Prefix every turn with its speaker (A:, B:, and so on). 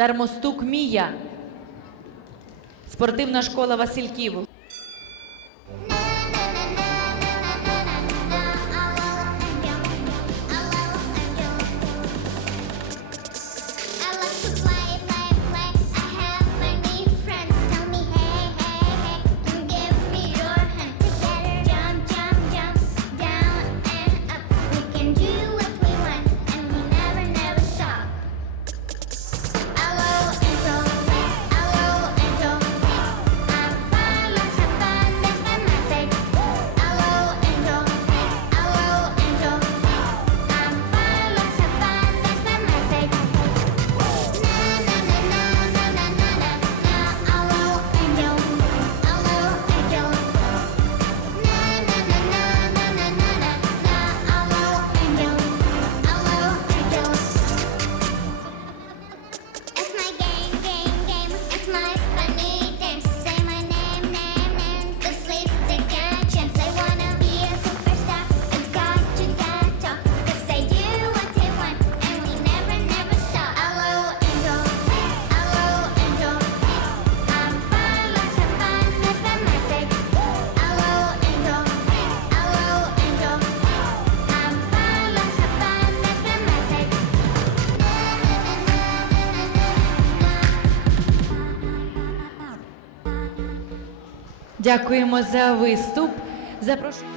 A: Дармостук Мія. Спортивна школа Васильків. Дякуємо за виступ. Запрошую.